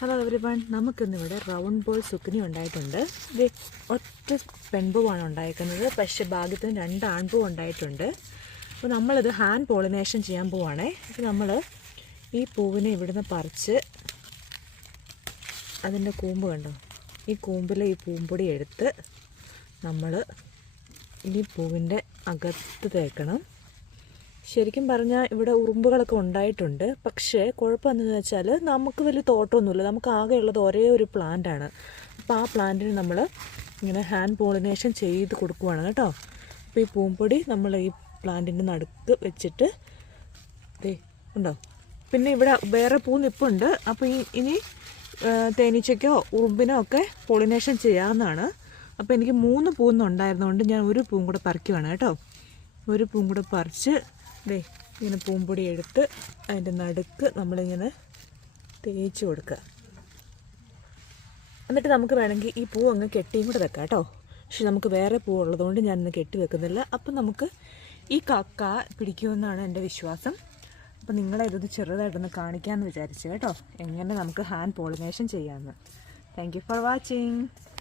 Hello everyone നമുക്കിന്നിവിടെ round ball zucchini ഉണ്ടായിട്ടുണ്ട്. ഒറ്റ പെൺപൂവാണ് ഉണ്ടായിരിക്കുന്നത് പക്ഷെ ഭാഗ്യത്തിന് രണ്ട് ആൺപൂ ഉണ്ടായിട്ടുണ്ട്. അപ്പോൾ നമ്മളിത് ഹാൻഡ് പോളിനേഷൻ ചെയ്യാൻ പോവാണേ. അപ്പോൾ നമ്മൾ ഈ പൂവിനെ ഇവിടുന്ന് പറിച്ച് അതിന്റെ കൂമ്പ് കണ്ടോ? ഈ കൂമ്പിലെ ഈ പൂമ്പൊടി എടുത്ത് നമ്മൾ ഈ പൂവിന്റെ അകത്ത് തേക്കണം. ശരിക്കും പറഞ്ഞാൽ ഇവിടെ ഉറുമ്പുകളൊക്കെ ഉണ്ടായിട്ടുണ്ട്. പക്ഷേ കുഴപ്പം എന്താണെന്ന് വെച്ചാൽ നമുക്ക് വലിയ തോട്ടമൊന്നുമില്ല. നമുക്ക് ആകെ ഉള്ളത് ഒരേ ഒരു പ്ലാന്റ് ആണ്. അപ്പോൾ ആ പ്ലാന്റിന് നമ്മൾ ഇങ്ങനെ ഹാൻഡ് പോളിനേഷൻ ചെയ്ത് കൊടുക്കുവാണ് കേട്ടോ. അപ്പോൾ ഈ പൂമ്പൊടി നമ്മൾ ഈ പ്ലാന്റിന്റെ നടുക്ക് വെച്ചിട്ട് ദേ ഉണ്ടോ? പിന്നെ ഇവിടെ വേറെ പൂ നിപ്പുണ്ട്. അപ്പോൾ ഈ ഇനി തേനീച്ചയ്ക്കോ ഉറുമ്പിനോ ഒക്കെ പോളിനേഷൻ ചെയ്യാവുന്നതാണ്. അപ്പോൾ എനിക്ക് മൂന്ന് പൂന്ന് ഉണ്ടായിരുന്നതുകൊണ്ട് ഞാൻ ഒരു പൂവും കൂടെ പറിക്കുവാണ് കേട്ടോ. ഒരു പൂവും കൂടെ പറിച്ച് ദേ ഇങ്ങനെ പൂമ്പൊടി എടുത്ത് അതിന്റെ നടുക്ക് നമ്മളിങ്ങനെ തേച്ച് കൊടുക്കുക. എന്നിട്ട് നമുക്ക് വേണമെങ്കിൽ ഈ പൂ അങ്ങ് കെട്ടിയും കൂടെ വെക്കാം കേട്ടോ. പക്ഷെ നമുക്ക് വേറെ പൂ ഉള്ളതുകൊണ്ട് ഞാൻ ഇന്ന് കെട്ടി വെക്കുന്നില്ല. അപ്പം നമുക്ക് ഈ കക്ക പിടിക്കുമെന്നാണ് എന്റെ വിശ്വാസം. അപ്പം നിങ്ങളെ ഇതൊന്ന് ചെറുതായിട്ടൊന്ന് കാണിക്കാമെന്ന് വിചാരിച്ചു കേട്ടോ. എങ്ങനെ നമുക്ക് ഹാൻഡ് പോളിനേഷൻ ചെയ്യാമെന്ന്. Thank for watching